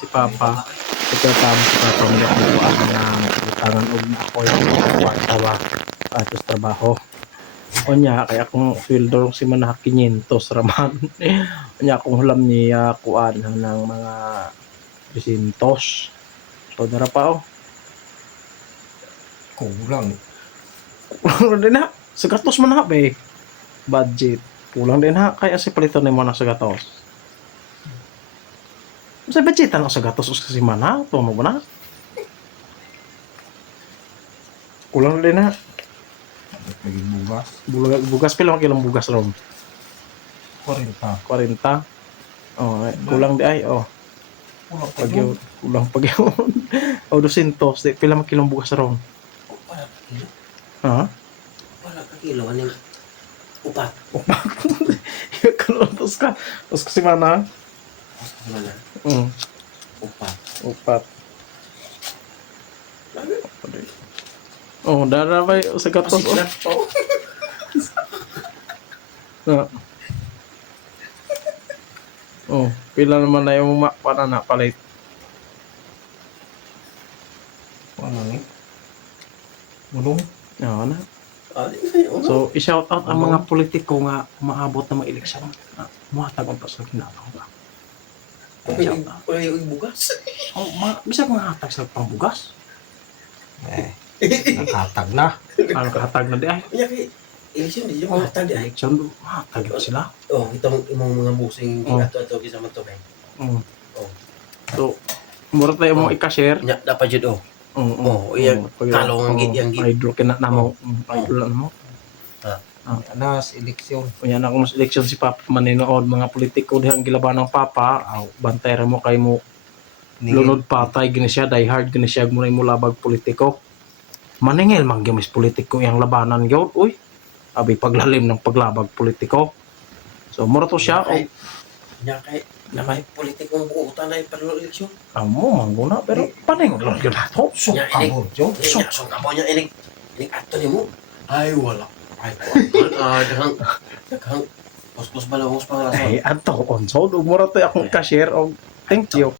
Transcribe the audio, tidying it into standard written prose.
si Papa. Ito tama si Papa mo ako ng utangan og ako yung kwarta ba atos trabaho. O niya kaya kung fielder si manah 500 raman. Nya akong hulam niya kuan ng mga 300. So dara pa oh. Kulang. Kulang din na. Sa gatos man na be. Budget. Kulang din ha kaya si paliton ni mo na sa gatos. Sa budget na sa gatos us kasi man ha. Tumo ba na? Kulang din ha. Lagi bugas. Bugas pila ang kilong bugas ron? 40. 40. Oh, kulang di ay oh. Kulang pa Pag yun. yun, kulang pag yun. O 200, di pila man kilong bugas ron? Para ka kilo. Ha? Para ka kilo. Ano yung upat? Kaluntos ka. Tapos kasi mana. Ano na? Upat. Upat. Oh, dara ba yung sa gatos? Pasiglan po. Oh, pila naman na yung para na palit. Ano ni? Bulong. Oo na. So, So, i-shout out ang mga politiko nga maabot na mga eleksyon. Muhatag ang pasal kinakaw ba? Shout out. kaya yung bugas. Oh, bisa mga hatag sa pangbugas. Nakatag na. Ano kahatag na di ay? Kaya kay eleksyon di yung matag di ay. Eleksyon, hatag na sila. Oh, itong imong mga busing Oh. ato kisama to kay. Mm. Oh. So, mura tayo mong i-share. Nya dapat jud oh. Oh, iya kalong ang hydro kina na mo. Hydro na mo. Anas, eleksyon. Kunya na kung mas eleksyon si Papa maninood mga politiko dihang gilaban ng Papa, bantay ra mo kay mo lunod patay gini siya, die hard gini siya mo na mo labag politiko. Maningil man gyud politiko yang labanan gyud, uy. Abi paglalim ng paglabag politiko. So mura to siya o nya kay nakay politikong buutan ay perlo eleksyon. amo mangguna pero paning lang gyud ato. So, Nya, kabod yun. Nya so kamo nya inig ato nimo. Ay wala. Ay daghang puspos balawos pangalason. Eh ato on so mura to akong i-share og thank you.